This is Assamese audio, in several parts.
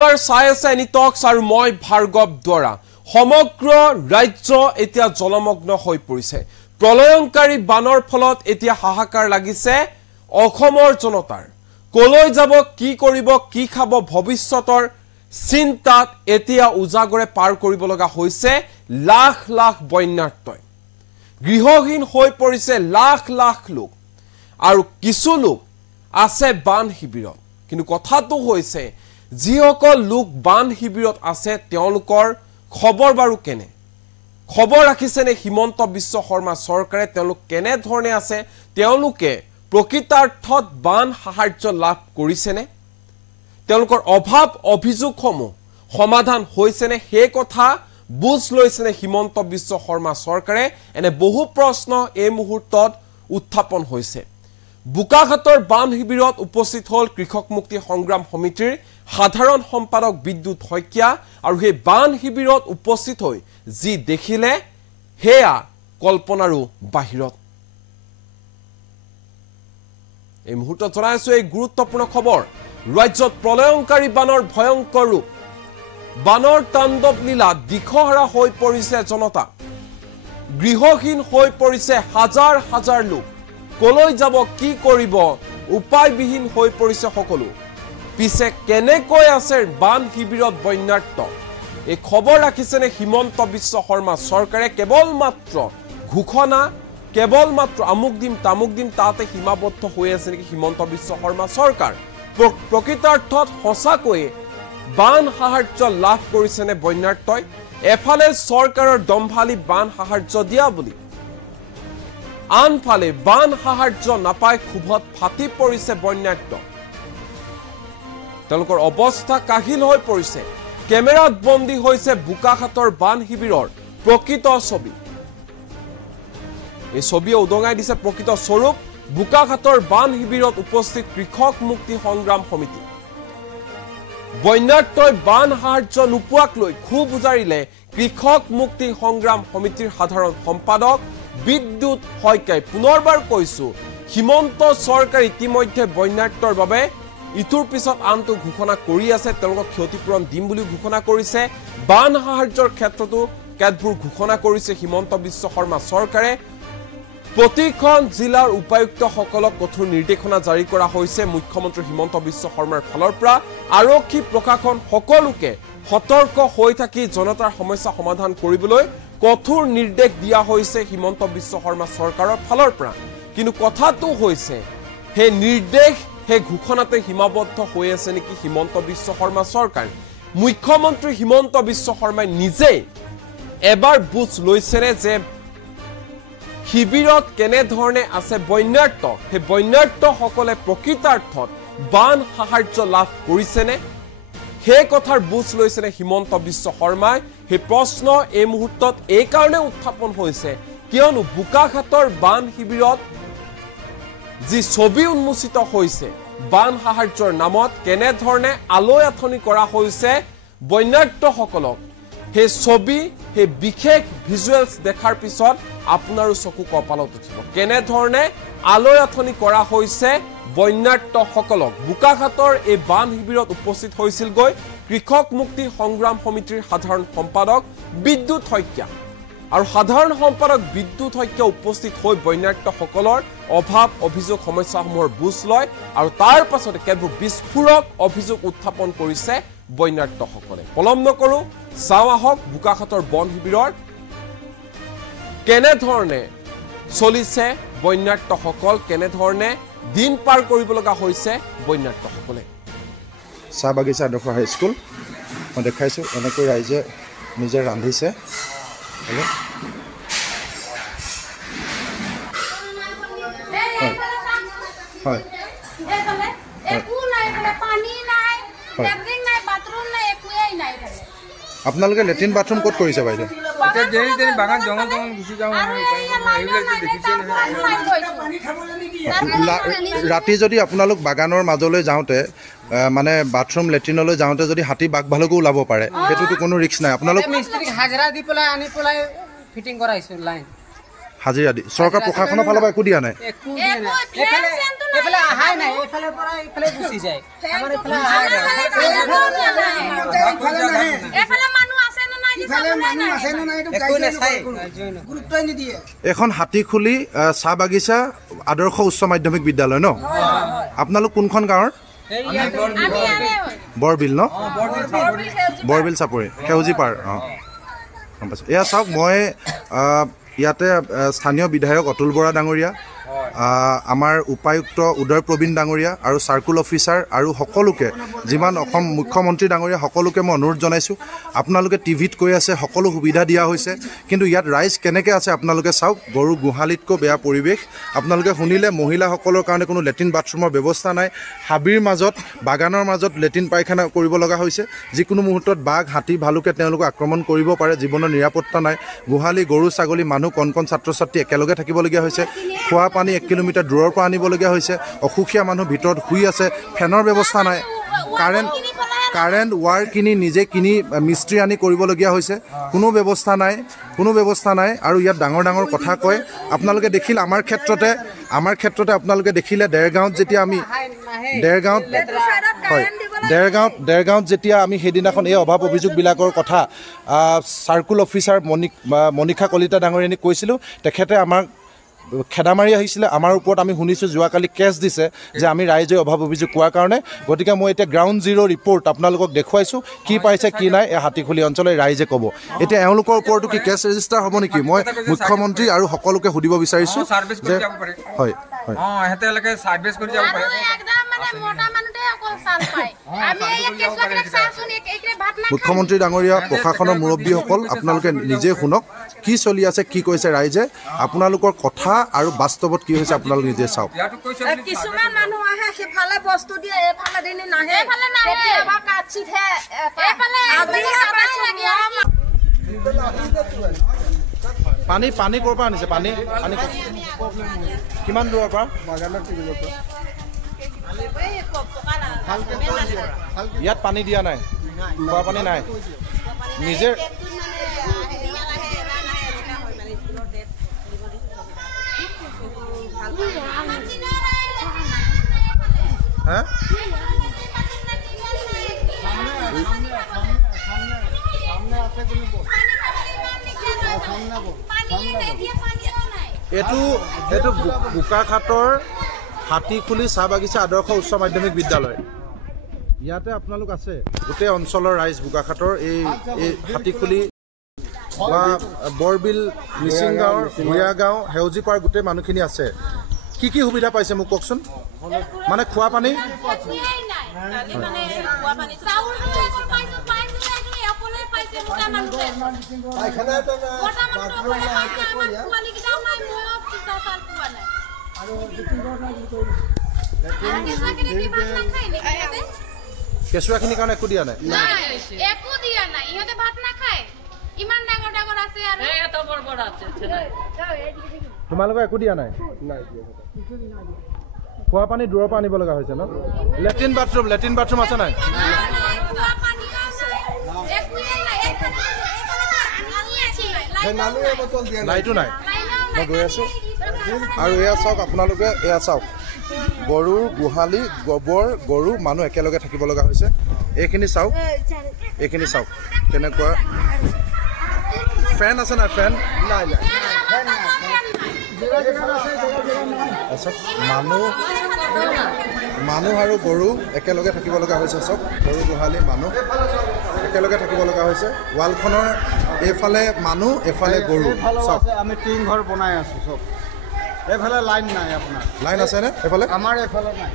চাই আছে এনি টক্স আৰু মই ভাৰ্গৱ দ্বাৰা সমগ্ৰ ৰাজ্য এতিয়া জলমগ্ন হৈ পৰিছে প্ৰলয়ংকাৰী বানৰ ফলত এতিয়া হাহাকাৰ লাগিছে অসমৰ জনতাৰ কলৈ যাব কি কৰিব কি খাব ভৱিষ্যতৰ চিন্তাত এতিয়া উজাগৰে পাৰ কৰিব লগা হৈছে লাখ লাখ বন্যাৰ্তই গৃহহীন হৈ পৰিছে লাখ লাখ লোক আৰু কিছু লোক আছে বান শিবিৰত কিন্তু কথাটো হৈছে যিসকল লোক বান শিবিৰত আছে তেওঁলোকৰ খবৰ বাৰু কেনে খবৰ ৰাখিছেনে হিমন্ত বিশ্ব শৰ্মা চৰকাৰে তেওঁলোক কেনে ধৰণে আছে তেওঁলোকে প্ৰকৃতাৰ্থত বান সাহায্য লাভ কৰিছেনে তেওঁলোকৰ অভাৱ অভিযোগসমূহ সমাধান হৈছেনে সেই কথা বুজ লৈছেনে হিমন্ত বিশ্ব শৰ্মা চৰকাৰে এনে বহু প্ৰশ্ন এই মুহূৰ্তত উত্থাপন হৈছে বুকাঘাটৰ বান শিবিৰত উপস্থিত হল কৃষক মুক্তি সংগ্ৰাম সমিতিৰ সাধাৰণ সম্পাদক বিদ্যুৎ শইকীয়া আৰু সেই বান শিবিৰত উপস্থিত হৈ যি দেখিলে হেয়া কল্পনাৰো বাহিৰত এই মুহূৰ্তত জনাইছো এই গুৰুত্বপূৰ্ণ খবৰ ৰাজ্যত প্ৰলয়ংকাৰী বানৰ ভয়ংকৰ ৰূপ বানৰ তাণ্ডৱ লীলা দিশহাৰা হৈ পৰিছে জনতা গৃহহীন হৈ পৰিছে হাজাৰ হাজাৰ লোক কলৈ যাব কি কৰিব উপায়বিহীন হৈ পৰিছে সকলো পিছে কেনেকৈ আছে বান শিবিৰত বন্যাৰ্ত এই খবৰ ৰাখিছেনে হিমন্ত বিশ্ব শৰ্মা চৰকাৰে কেৱল মাত্ৰ ঘোষণা কেৱল মাত্ৰ আমুক দিম তামুক দিম তাতে সীমাবদ্ধ হৈ আছে নেকি হিমন্ত বিশ্ব শৰ্মা চৰকাৰ প্ৰকৃতাৰ্থত সঁচাকৈ বান সাহায্য লাভ কৰিছেনে বন্যাৰ্তই এফালে চৰকাৰৰ দম্ভালি বান সাহায্য দিয়া বুলি আনফালে বান সাহায্য নাপায় ক্ষোভত ফাটি পৰিছে বন্যাৰ্ত তেওঁলোকৰ অৱস্থা কাহিল হৈ পৰিছে কেমেৰাত বন্দী হৈছে বুকাঘাটৰ বান শিবিৰৰ প্ৰকৃত ছবি এই ছবিয়ে উদঙাই দিছে প্ৰকৃত স্বৰূপ বুকাঘাটৰ বান শিবিৰত উপস্থিত কৃষক মুক্তি সংগ্ৰাম সমিতি বন্যাৰ্তই বান সাহায্য নোপোৱাক লৈ ক্ষোভ উজাৰিলে কৃষক মুক্তি সংগ্ৰাম সমিতিৰ সাধাৰণ সম্পাদক বিদ্যুৎ শইকীয়াই পুনৰবাৰ কৈছো হিমন্ত চৰকাৰ ইতিমধ্যে বন্যাৰ্তৰ বাবে ইটোৰ পিছত আনটো ঘোষণা কৰি আছে তেওঁলোকক ক্ষতিপূৰণ দিম বুলি ঘোষণা কৰিছে বান সাহায্যৰ ক্ষেত্ৰতো কেতবোৰ ঘোষণা কৰিছে হিমন্ত বিশ্ব শৰ্মা চৰকাৰে প্ৰতিখন জিলাৰ উপায়ুক্তসকলক কঠোৰ নিৰ্দেশনা জাৰি কৰা হৈছে মুখ্যমন্ত্ৰী হিমন্ত বিশ্ব শৰ্মাৰ ফালৰ পৰা আৰক্ষী প্ৰশাসন সকলোকে সতৰ্ক হৈ থাকি জনতাৰ সমস্যা সমাধান কৰিবলৈ কঠোৰ নিৰ্দেশ দিয়া হৈছে হিমন্ত বিশ্ব শৰ্মা চৰকাৰৰ ফালৰ পৰা কিন্তু কথাটো হৈছে হে নিৰ্দেশ হে ঘোষণাতে সীমাবদ্ধ হৈ আছে নেকি হিমন্ত বিশ্ব শৰ্মা চৰকাৰ মুখ্যমন্ত্ৰী হিমন্ত বিশ্ব শৰ্মাই নিজে এবাৰ বুজ লৈছেনে যে শিবিৰত কেনে ধৰণে আছে বন্যাৰ্ত হে বন্যাৰ্ত সকলে প্ৰকৃতাৰ্থত বান সাহায্য লাভ কৰিছেনে সেই কথাৰ বুজ লৈছেনে হিমন্ত বিশ্ব শৰ্মাই সেই প্ৰশ্ন এই মুহূৰ্তত এই কাৰণে উত্থাপন হৈছে কিয়নো বুকাঘাটৰ বান শিবিৰত যি ছবি উন্মোচিত হৈছে বান সাহায্যৰ নামত কেনে ধৰণে আলৈ আথনি কৰা হৈছে বন্যাৰ্তসকলক সেই ছবি সেই বিশেষ ভিজুৱেলছ দেখাৰ পিছত আপোনাৰো চকু কপালত উঠিব কেনে ধৰণে আলৈ আথনি কৰা হৈছে বন্যাৰ্তসকলক বুকাঘাটৰ এই বান শিবিৰত উপস্থিত হৈছিল গৈ কৃষক মুক্তি সংগ্ৰাম সমিতিৰ সাধাৰণ সম্পাদক বিদ্যুৎ শইকীয়া আৰু সাধাৰণ সম্পাদক বিদ্যুৎ শইকীয়া উপস্থিত হৈ বন্যাৰ্তসকলৰ অভাৱ অভিযোগ সমস্যাসমূহৰ বুজ লয় আৰু তাৰ পাছতে কেতবোৰ বিস্ফোৰক অভিযোগ উত্থাপন কৰিছে বন্যাৰ্তসকলে পলম নকৰো চাওঁ আহক বুকাঘাটৰ বন শিবিৰৰ কেনে ধৰণে চলিছে বন্যাৰ্তসকল কেনে ধৰণে দিন পাৰ কৰিব লগা হৈছে বন্যাৰ্তসকলে চাহ বাগিচা আদৰ্শ হাইস্কুল মই দেখাইছোঁ এনেকৈ ৰাইজে নিজে ৰান্ধিছে হয় আপোনালোকে লেট্ৰিন বাথৰুম ক'ত কৰিছে বাইদেউ ৰাতি যদি আপোনালোক বাগানৰ মাজলৈ যাওঁতে মানে বাথৰুম লেট্ৰিনলৈ যাওঁতে যদি হাতী বাঘ ভালুকো ওলাব পাৰে সেইটোতো কোনো ৰিস্ক নাই আপোনালোক মিস্ত্ৰীক হাজিৰা দি পেলাই আনি পেলাই ফিটিং কৰাইছো লাইন হাজিৰা দি চৰকাৰ প্ৰশাসনৰ ফালৰ পৰা একো দিয়া নাই এখন হাতীখুলি চাহ বাগিচা আদৰ্শ উচ্চ মাধ্যমিক বিদ্যালয় ন আপোনালোক কোনখন গাঁৱৰ বৰবিল ন বৰবিল চাপৰি সেউজী পাৰ অঁ গম পাইছোঁ এয়া চাওক মই ইয়াতে স্থানীয় বিধায়ক অতুল বৰা ডাঙৰীয়া আমাৰ উপায়ুক্ত উদয় প্ৰবীণ ডাঙৰীয়া আৰু চাৰ্কুল অফিচাৰ আৰু সকলোকে যিমান অসম মুখ্যমন্ত্ৰী ডাঙৰীয়া সকলোকে মই অনুৰোধ জনাইছোঁ আপোনালোকে টিভিত কৈ আছে সকলো সুবিধা দিয়া হৈছে কিন্তু ইয়াত ৰাইজ কেনেকৈ আছে আপোনালোকে চাওক গৰু গোহালিতকৈ বেয়া পৰিৱেশ আপোনালোকে শুনিলে মহিলাসকলৰ কাৰণে কোনো লেট্ৰিন বাথৰুমৰ ব্যৱস্থা নাই হাবিৰ মাজত বাগানৰ মাজত লেট্ৰিন পায়খানা কৰিব লগা হৈছে যিকোনো মুহূৰ্তত বাঘ হাতী ভালুকে তেওঁলোকক আক্ৰমণ কৰিব পাৰে জীৱনৰ নিৰাপত্তা নাই গোহালি গৰু ছাগলী মানুহ কণ কণ ছাত্ৰ ছাত্ৰী একেলগে থাকিবলগীয়া হৈছে খোৱা পানী 1 কিলোমিটাৰ দূৰৰ পৰা আনিবলগীয়া হৈছে অসুখীয়া মানুহ ভিতৰত শুই আছে ফেনৰ ব্যৱস্থা নাই কাৰেণ্ট ৱাৰ কিনি নিজে কিনি মিস্ত্ৰী আনি কৰিবলগীয়া হৈছে কোনো ব্যৱস্থা নাই আৰু ইয়াত ডাঙৰ ডাঙৰ কথা কয় আপোনালোকে দেখিল আমাৰ ক্ষেত্ৰতে আপোনালোকে দেখিলে দেৰগাঁৱত যেতিয়া আমি দেৰগাঁৱত যেতিয়া আমি সেইদিনাখন এই অভাৱ অভিযোগবিলাকৰ কথা চাৰ্কুল অফিচাৰ মণিষা কলিতা ডাঙৰীয়ানীক কৈছিলোঁ তেখেতে আমাক খেদা মাৰি আহিছিলে আমাৰ ওপৰত আমি শুনিছোঁ যোৱাকালি কেছ দিছে যে আমি ৰাইজে অভাৱ অভিযোগ কোৱাৰ কাৰণে গতিকে মই এতিয়া গ্ৰাউণ্ড জিৰ' ৰিপৰ্ট আপোনালোকক দেখুৱাইছোঁ কি পাইছে কি নাই এই হাতীখুলি অঞ্চলৰ ৰাইজে ক'ব এতিয়া এওঁলোকৰ ওপৰতো কি কেছ ৰেজিষ্টাৰ হ'ব নেকি মই মুখ্যমন্ত্ৰী আৰু সকলোকে সুধিব বিচাৰিছোঁ যে হয় মুখ্যমন্ত্ৰী ডাঙৰীয়া প্ৰশাসনৰ মুৰব্বীসকল আপোনালোকে নিজে শুনক কি চলি আছে কি কৈছে ৰাইজে আপোনালোকৰ কথা আৰু বাস্তৱত কি হৈছে আপোনালোক নিজে চাওক কিছুমান মানুহ আহে সিফালে বস্তু দিয়ে এইফালে দিনে নাহে কেতিয়াবা কাটছিতহে পানী ক'ৰ পৰা আনিছে পানী কিমান দূৰৰ পৰা ইয়াত পানী দিয়া নাই খোৱা পানী নাই নিজে এইটো বোকাখাটৰ হাতীখুলি চাহ বাগিচা আদৰ্শ উচ্চ মাধ্যমিক বিদ্যালয় ইয়াতে আপোনালোক আছে গোটেই অঞ্চলৰ ৰাইজ বোকাখাটৰ এই হাতীখুলি বা বৰবিল মিচিং গাঁৱৰ ভূঞা গাঁও সেউজী পাৰ গোটেই মানুহখিনি আছে কি কি সুবিধা পাইছে মোক কওকচোন মানে খোৱা পানী কেঁচুৱাখিনিৰ কাৰণে একো দিয়া নাই তোমালোকে একো দিয়া নাই খোৱা পানী দূৰৰ পৰা আনিব লগা হৈছে ন লেট্ৰিন বাথৰুম আছে নাই লাইটো নাই মই গৈ আছোঁ আৰু এয়া চাওক আপোনালোকে এয়া চাওক গৰুৰ গোহালি গোবৰ গৰু মানুহ একেলগে থাকিব লগা হৈছে এইখিনি চাওক কেনেকুৱা ফেন আছে নাই ফেন নাই মানুহ আৰু গৰু একেলগে থাকিব লগা হৈছে চব গৰু গোহালি মানুহ একেলগে থাকিব লগা হৈছে ৱালখনৰ এইফালে মানুহ এফালে গৰু চব আমি টিং ঘৰ বনাই আছোঁ চব এইফালে লাইন নাই আপোনাৰ লাইন আছেনে এইফালে আমাৰ এইফালে নাই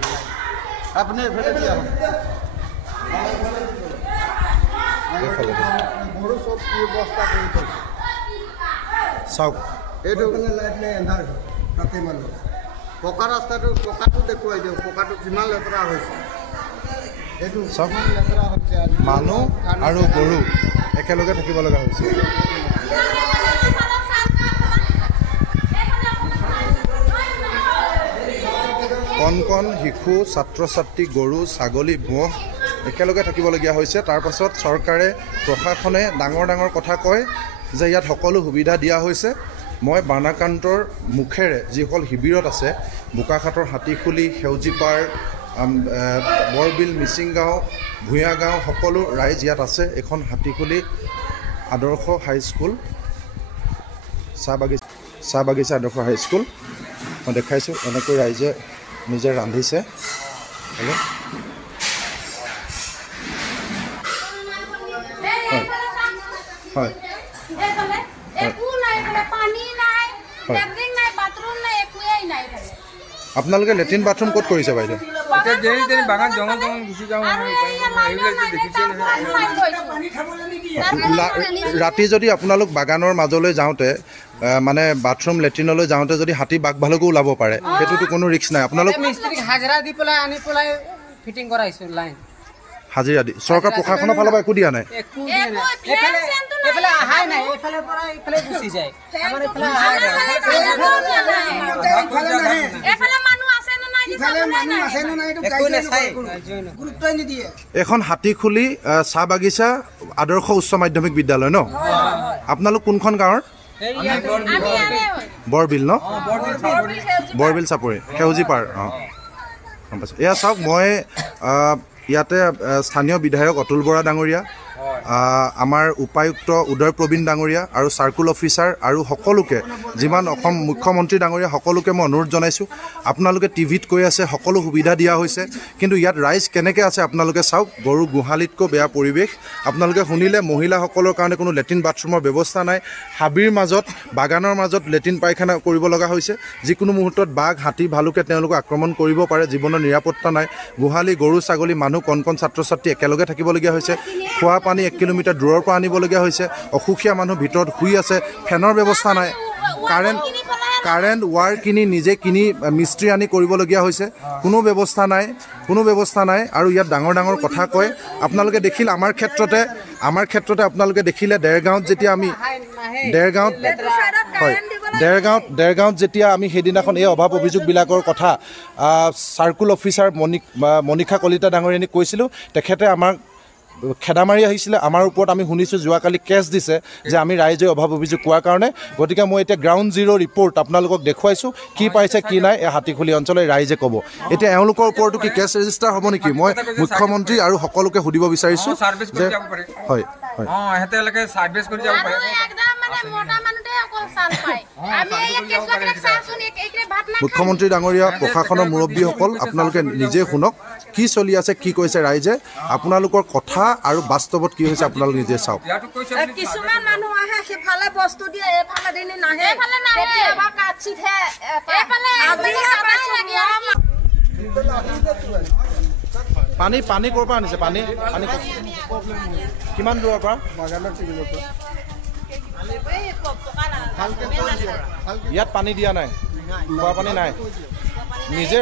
আপুনি এইফালে দিয়া গৰু চব ব্যৱস্থা কৰি থৈছে চাওক এইটো লাইট নাই এন্ধাৰ তাতে মানুহ পকা পকাটো দেখুৱাই দিয়ক পকাটো কিমান লেতেৰা হৈছে এইটো চব লেতেৰা হৈছে মানুহ আৰু গৰু একেলগে থাকিব লগা হৈছে কণ শিশু ছাত্ৰ ছাত্ৰী গৰু ছাগলী ম'হ একেলগে থাকিবলগীয়া হৈছে তাৰপাছত চৰকাৰে প্ৰশাসনে ডাঙৰ কথা কয় যে ইয়াত সকলো সুবিধা দিয়া হৈছে মই বানাকান্তৰ মুখেৰে যিসকল শিবিৰত আছে বোকাখাটৰ হাতীখুলি সেউজীপাৰ বৰবিল মিচিংগাঁও ভূঞাগাঁও সকলো ৰাইজ ইয়াত আছে এখন হাতীখুলি আদৰ্শ হাইস্কুল চাহ বাগিচা আদৰ্শ হাইস্কুল মই দেখাইছোঁ এনেকৈ ৰাইজে নিজে ৰান্ধিছে হয় আপোনালোকে লেট্ৰিন বাথৰুম ক'ত কৰিছে বাইদেউ ৰাতি যদি আপোনালোক বাগানৰ মাজলৈ যাওঁতে মানে বাথৰুম লেট্ৰিনলৈ যাওঁতে যদি হাতী বাঘ ভালুকো ওলাব পাৰে সেইটোতো কোনো ৰিস্ক নাই আপোনালোক হাজিৰা দি পেলাই আনি পেলাই ফিটিং কৰাইছো লাইন হাজিৰা দি চৰকাৰ প্ৰশাসনৰ ফালৰ পৰা একো দিয়া নাই এখন হাতীখুলি চাহ বাগিচা আদৰ্শ উচ্চ মাধ্যমিক বিদ্যালয় ন আপোনালোক কোনখন গাঁৱৰ বৰবিল ন বৰবিল চাপৰি সেউজীপাৰ গম পাইছোঁ এয়া চাওক মই ইয়াতে স্থানীয় বিধায়ক অতুল বৰা ডাঙৰীয়া আমাৰ উপায়ুক্ত উদয় প্ৰবীণ ডাঙৰীয়া আৰু চাৰ্কুল অফিচাৰ আৰু সকলোকে যিমান অসম মুখ্যমন্ত্ৰী ডাঙৰীয়া সকলোকে মই অনুৰোধ জনাইছোঁ আপোনালোকে টিভিত কৈ আছে সকলো সুবিধা দিয়া হৈছে কিন্তু ইয়াত ৰাইজ কেনেকৈ আছে আপোনালোকে চাওক গৰু গোহালিতকৈ বেয়া পৰিৱেশ আপোনালোকে শুনিলে মহিলাসকলৰ কাৰণে কোনো লেট্ৰিন বাথৰুমৰ ব্যৱস্থা নাই হাবিৰ মাজত বাগানৰ মাজত লেট্ৰিন পায়খানা কৰিব লগা হৈছে যিকোনো মুহূৰ্তত বাঘ হাতী ভালুকে তেওঁলোকক আক্ৰমণ কৰিব পাৰে জীৱনৰ নিৰাপত্তা নাই গোহালি গৰু ছাগলী মানুহ কণ ছাত্ৰ ছাত্ৰী একেলগে থাকিবলগীয়া হৈছে খোৱা পানী 1 কিলোমিটাৰ দূৰৰ পৰা আনিবলগীয়া হৈছে অসুখীয়া মানুহ ভিতৰত শুই আছে ফেনৰ ব্যৱস্থা নাই কাৰেণ্ট ৱাৰ কিনি নিজে কিনি মিস্ত্ৰী আনি কৰিবলগীয়া হৈছে কোনো ব্যৱস্থা নাই আৰু ইয়াত ডাঙৰ ডাঙৰ কথা কয় আপোনালোকে দেখিল আমাৰ ক্ষেত্ৰতে আপোনালোকে দেখিলে দেৰগাঁৱত যেতিয়া আমি দেৰগাঁৱত যেতিয়া আমি সেইদিনাখন এই অভাৱ অভিযোগবিলাকৰ কথা চাৰ্কুল অফিচাৰ মণিষা কলিতা ডাঙৰীয়ানীক কৈছিলোঁ তেখেতে আমাক খেদা মাৰি আহিছিলে আমাৰ ওপৰত আমি শুনিছোঁ যোৱাকালি কেছ দিছে যে আমি ৰাইজে অভাৱ অভিযোগ কোৱাৰ কাৰণে গতিকে মই এতিয়া গ্ৰাউণ্ড জিৰ' ৰিপৰ্ট আপোনালোকক দেখুৱাইছোঁ কি পাইছে কি নাই এই হাতীখুলি অঞ্চলৰ ৰাইজে ক'ব এতিয়া এওঁলোকৰ ওপৰতো কি কেছ ৰেজিষ্টাৰ হ'ব নেকি মই মুখ্যমন্ত্ৰী আৰু সকলোকে সুধিব বিচাৰিছোঁ যে হয় মুখ্যমন্ত্ৰী ডাঙৰীয়া প্ৰশাসনৰ মুৰব্বীসকল আপোনালোকে নিজে শুনক কি চলি আছে কি কৈছে ৰাইজে আপোনালোকৰ কথা আৰু বাস্তৱত কি হৈছে আপোনালোকে নিজে চাওক কিছুমান মানুহ আহে সিফালে বস্তু দিয়ে এইফালে দিনে নাহে কেতিয়াবা কাটছিতহে পানী ক'ৰ পৰা আনিছে পানী কিমান দূৰৰ পৰা ইয়াত পানী দিয়া নাই খোৱা পানী নাই নিজে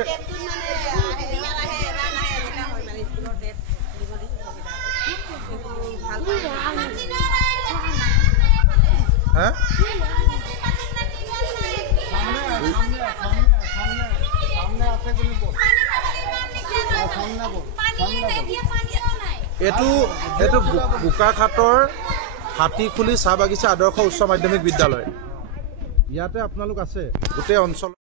এইটো বোকাখাটৰ হাতীখুলি চাহ বাগিচা আদৰ্শ উচ্চ মাধ্যমিক বিদ্যালয় ইয়াতে আপোনালোক আছে গোটেই অঞ্চল